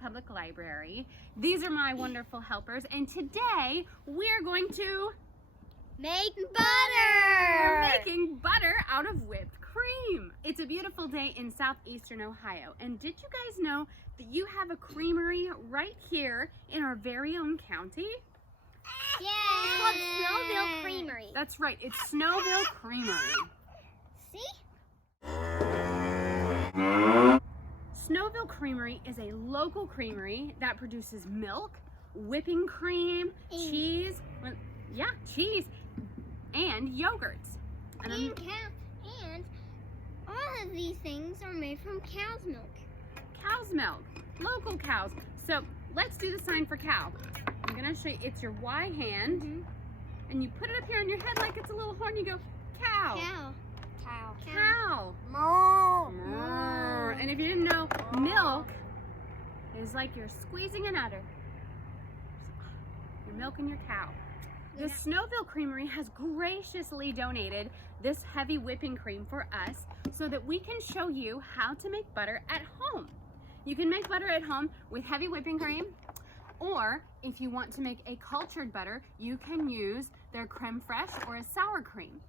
Public Library. These are my wonderful helpers, and today we're going to make butter! We're making butter out of whipped cream. It's a beautiful day in southeastern Ohio, and did you guys know that you have a creamery right here in our very own county? Yeah, it's called Snowville Creamery. That's right, it's Snowville Creamery. See? Snowville Creamery is a local creamery that produces milk, whipping cream, cheese, and yogurts. And all of these things are made from cow's milk. Cow's milk, local cows. So let's do the sign for cow. I'm gonna show you, it's your Y hand, and you put it up here on your head like it's a little horn, you go, cow. Cow. Cow. Moo. And if you didn't know, milk is like you're squeezing an udder. You're milking your cow. The Snowville Creamery has graciously donated this heavy whipping cream for us so that we can show you how to make butter at home. You can make butter at home with heavy whipping cream, or if you want to make a cultured butter, you can use their creme fraiche or a sour cream.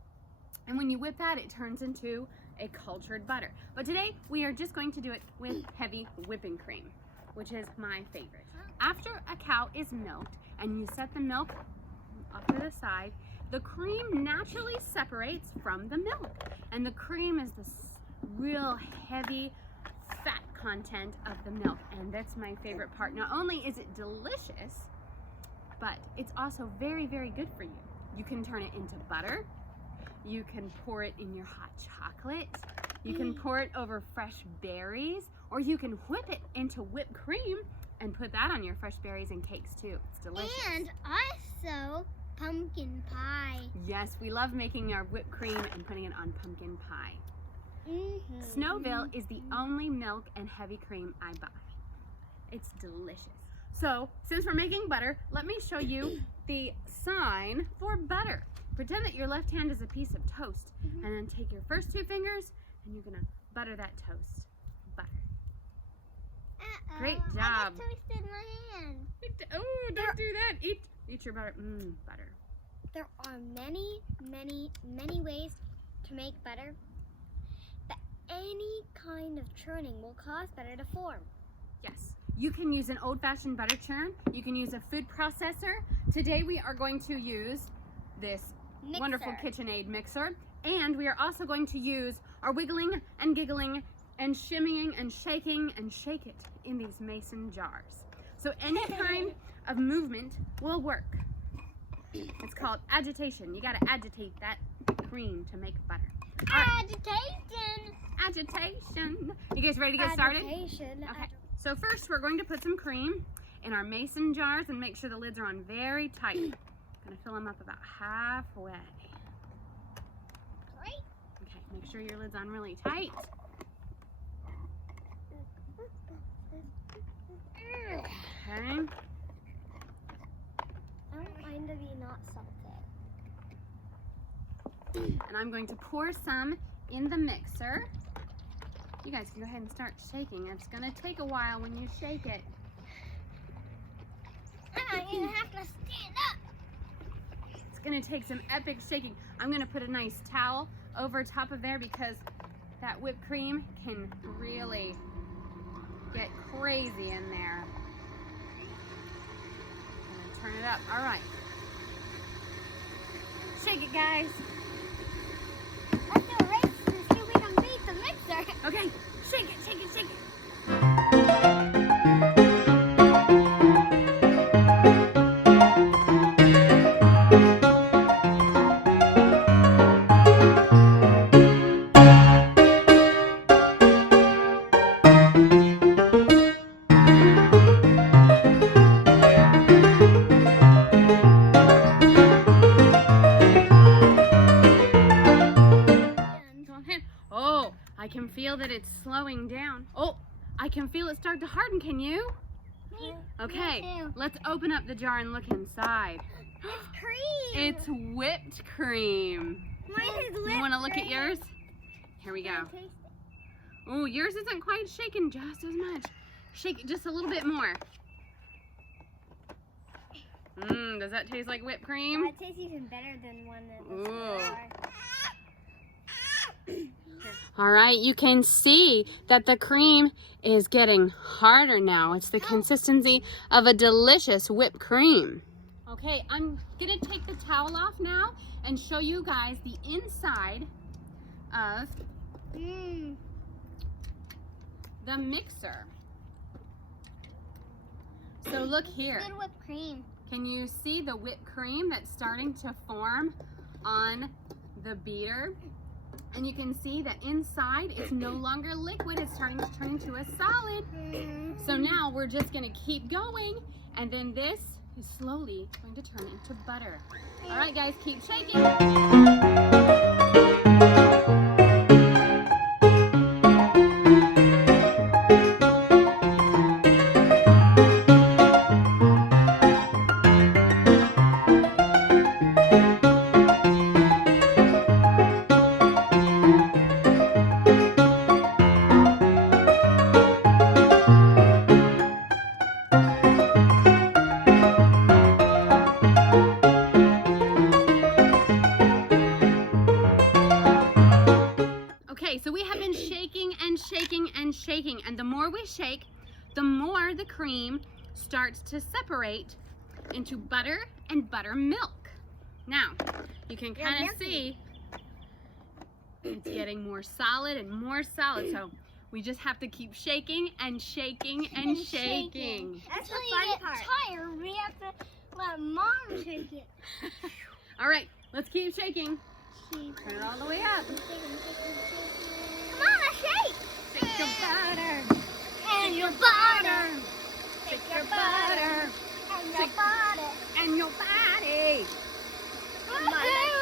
And when you whip that, it turns into a cultured butter. But today, we are just going to do it with heavy whipping cream, which is my favorite. After a cow is milked and you set the milk off to the side, the cream naturally separates from the milk. And the cream is this real heavy fat content of the milk. And that's my favorite part. Not only is it delicious, but it's also very, very good for you. You can turn it into butter. You can pour it in your hot chocolate. You can pour it over fresh berries, or you can whip it into whipped cream and put that on your fresh berries and cakes too. It's delicious. And also pumpkin pie. Yes, we love making our whipped cream and putting it on pumpkin pie. Snowville is the only milk and heavy cream I buy. It's delicious. So, since we're making butter, let me show you the sign for butter. Pretend that your left hand is a piece of toast, and then take your first two fingers and you're gonna butter that toast. Butter. Great job. I just toasted my hand. Oh, don't do that. Eat your butter. Butter. There are many, many, many ways to make butter, but any kind of churning will cause butter to form. Yes. You can use an old-fashioned butter churn. You can use a food processor. Today we are going to use this wonderful KitchenAid mixer, and we are also going to use our wiggling and giggling and shimmying and shaking and shake it in these mason jars. So any kind of movement will work. It's called agitation. You got to agitate that cream to make butter. Agitation. Agitation. You guys ready to get started? Agitation. Okay. So first we're going to put some cream in our mason jars and make sure the lids are on very tight. Gonna fill them up about halfway. Right. Okay, make sure your lid's on really tight. Okay. I don't mind to be not salted. And I'm going to pour some in the mixer. You guys can go ahead and start shaking. It's gonna take a while when you shake it. I don't even have to stand up. It's gonna take some epic shaking. I'm gonna put a nice towel over top of there because that whipped cream can really get crazy in there. I'm gonna turn it up. All right. Shake it, guys. Let's do a race to see if we can beat the mixer. Okay, shake it, shake it, shake it. Oh, I can feel that it's slowing down. Oh, I can feel it start to harden, can you? Me. Okay, Me too. let's open up the jar and look inside. It's cream. It's whipped cream. Mine is You want to look at yours? Here we go. Oh, yours isn't quite shaken just as much. Shake it just a little bit more. Does that taste like whipped cream? That tastes even better than one that was. All right, you can see that the cream is getting harder now. It's the consistency of a delicious whipped cream. Okay, I'm gonna take the towel off now and show you guys the inside of the mixer. So look here. Good whipped cream. Can you see the whipped cream that's starting to form on the beater? And you can see that inside it's no longer liquid, it's starting to turn into a solid. So now we're just gonna keep going, and then this is slowly going to turn into butter. All right guys, keep shaking. So we have been shaking and shaking and shaking, and the more we shake, the more the cream starts to separate into butter and buttermilk. Now, you can kind of see it's getting more solid and more solid, so we just have to keep shaking and shaking and shaking. That's the fun part. Tired, we have to let Mom shake it. All right, let's keep shaking. Turn it all the way up. Come on, shake! Shake your butter. And your butter. Shake your butter. And your butter. And your body. Come on,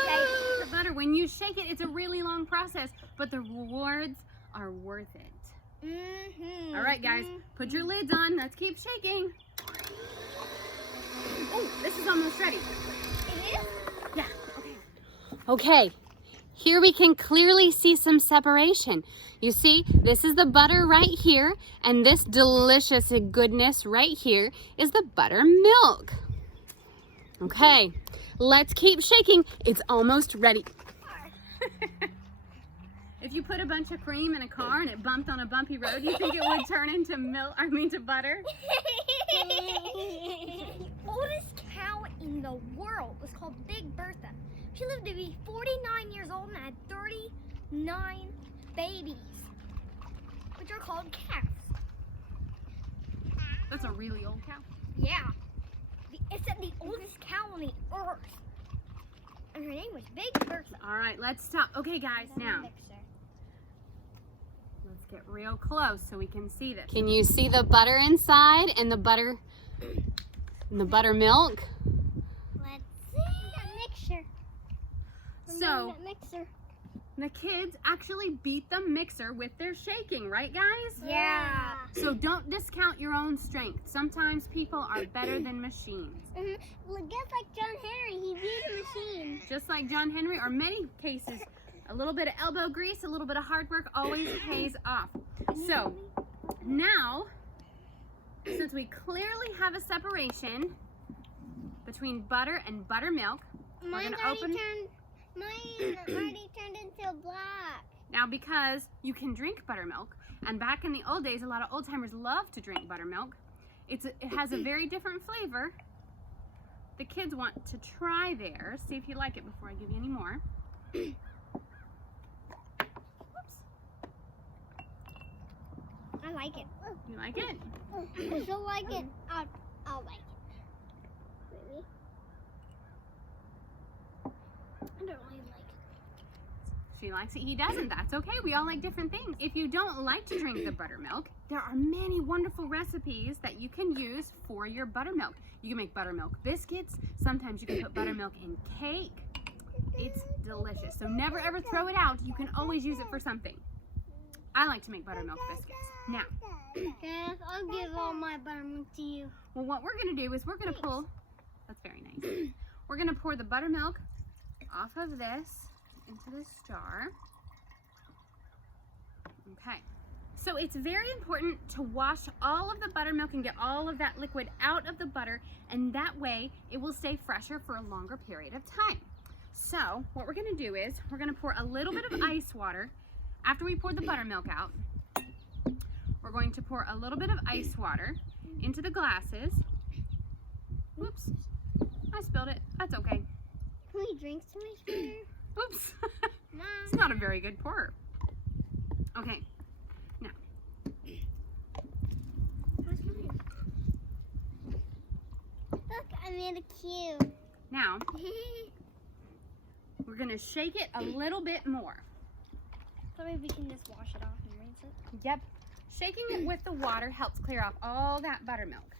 shake. The butter, when you shake it, it's a really long process, but the rewards are worth it. All right, guys, put your lids on. Let's keep shaking. Oh, this is almost ready. It is? Yeah, okay. Okay, here we can clearly see some separation. You see, this is the butter right here, and this delicious goodness right here is the buttermilk. Okay, let's keep shaking. It's almost ready. If you put a bunch of cream in a car and it bumped on a bumpy road, you think it would turn into to butter? The oldest cow in the world was called Big Bertha. She lived to be 49 years old and had 39 babies, which are called calves. That's a really old cow. Yeah. It's the oldest cow on the earth. And her name was Big Bertha. All right, let's stop. Okay, guys, now let's get real close so we can see this. Can you see the butter inside and the buttermilk? Let's see that mixture. So the kids actually beat the mixer with their shaking, right guys? Yeah. So don't discount your own strength. Sometimes people are better than machines. Well, just like John Henry, he beat a machine. Just like John Henry, or many cases, a little bit of elbow grease, a little bit of hard work always pays off. So now, since we clearly have a separation between butter and buttermilk, we're going to open. Mine already turned into black. Now, because you can drink buttermilk, and back in the old days, a lot of old timers love to drink buttermilk. It has a very different flavor. The kids want to try theirs. See if you like it before I give you any more. Oops. I like it. You like it? I still like it. I'll like it. Maybe. I don't really like it. She likes it, he doesn't. That's okay. We all like different things. If you don't like to drink the buttermilk, there are many wonderful recipes that you can use for your buttermilk. You can make buttermilk biscuits. Sometimes you can put buttermilk in cake. It's delicious. So never ever throw it out. You can always use it for something. I like to make buttermilk biscuits. Now, Yes, I'll give all my buttermilk to you. well, what we're going to do is we're going to pull, that's very nice. We're going to pour the buttermilk off of this into this jar. Okay, So it's very important to wash all of the buttermilk and get all of that liquid out of the butter, and that way it will stay fresher for a longer period of time. So what we're gonna do is we're gonna pour a little bit of ice water after we pour the buttermilk out. We're going to pour a little bit of ice water into the glasses. Whoops, I spilled it, that's okay. Can we drink too much water? Oops, Mom. it's not a very good pour. Okay. Look, I made a cube. Now, we're gonna shake it a little bit more. So maybe we can just wash it off and rinse it. Yep. Shaking it with the water helps clear off all that buttermilk.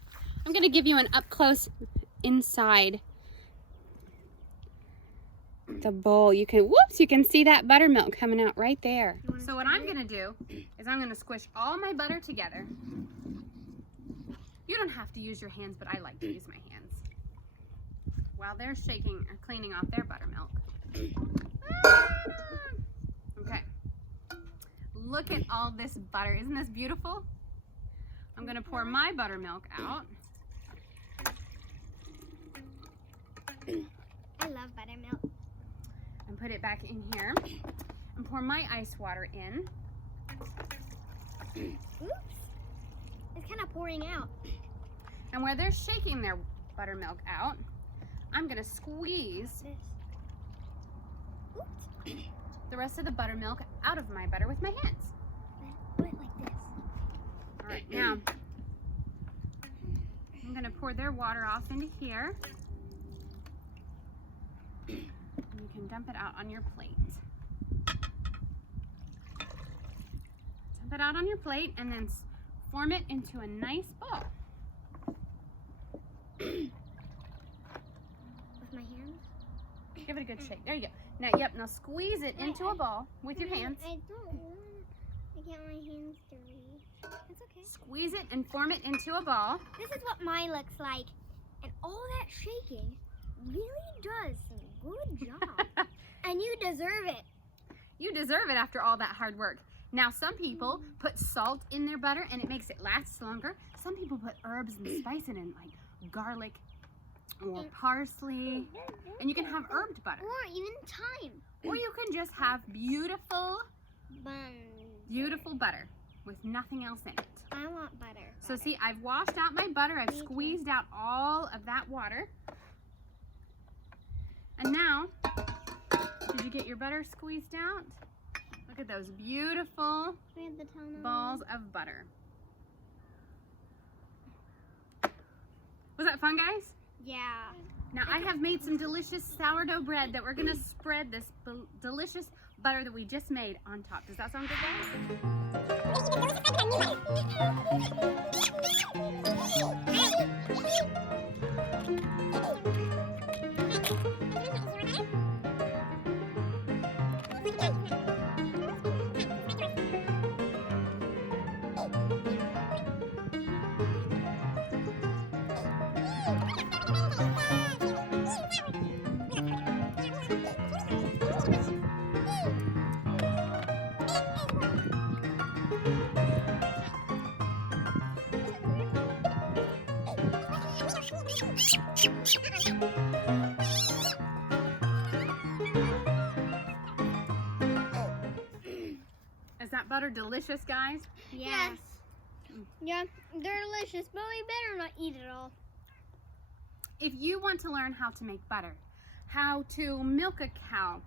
I'm gonna give you an up close inside the bowl. You can, whoops, you can see that buttermilk coming out right there. So what I'm gonna do is I'm gonna squish all my butter together. You don't have to use your hands, but I like to use my hands while they're shaking or cleaning off their buttermilk. Okay. Look at all this butter. Isn't this beautiful? I'm gonna pour my buttermilk out. I love buttermilk. And put it back in here. And pour my ice water in. Oops. It's kind of pouring out. And where they're shaking their buttermilk out, I'm gonna squeeze This. Oops. the rest of the buttermilk out of my butter with my hands. Put it like this. All right, now I'm gonna pour their water off into here. And you can dump it out on your plate. Dump it out on your plate and then form it into a nice ball. With my hands? Give it a good shake. There you go. Now, yep, now squeeze it into a ball with your hands. I don't want. I get my hands dirty. It's okay. Squeeze it and form it into a ball. This is what mine looks like. And all that shaking really does some good job. And you deserve it. You deserve it after all that hard work. Now, some people put salt in their butter and it makes it last longer. Some people put herbs and spice in it, like garlic or parsley. And you can have herbed butter. Or even thyme. Or you can just have beautiful, Bun. beautiful butter with nothing else in it. I want butter. So see, I've washed out my butter. I've squeezed out all of that water. And now, did you get your butter squeezed out? Look at those beautiful We have the toner. balls of butter. Was that fun, guys? Yeah. Now I have made some delicious sourdough bread that we're gonna spread this delicious butter that we just made on top. Does that sound good, guys? Is that butter delicious, guys? Yes. Yeah, they're delicious, but we better not eat it all. If you want to learn how to make butter, how to milk a cow,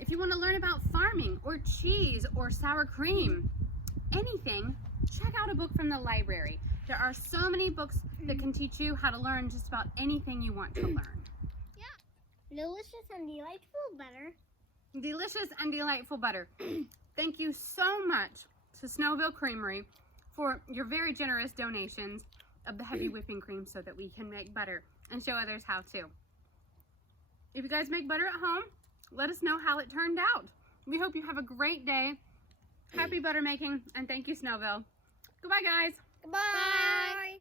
if you want to learn about farming or cheese or sour cream, anything, check out a book from the library. There are so many books that can teach you how to learn just about anything you want to learn. Delicious and delightful butter. Delicious and delightful butter. Thank you so much to Snowville Creamery for your very generous donations of the heavy whipping cream so that we can make butter and show others how to. If you guys make butter at home, let us know how it turned out. We hope you have a great day. Happy butter making, and thank you, Snowville. Goodbye, guys. Goodbye.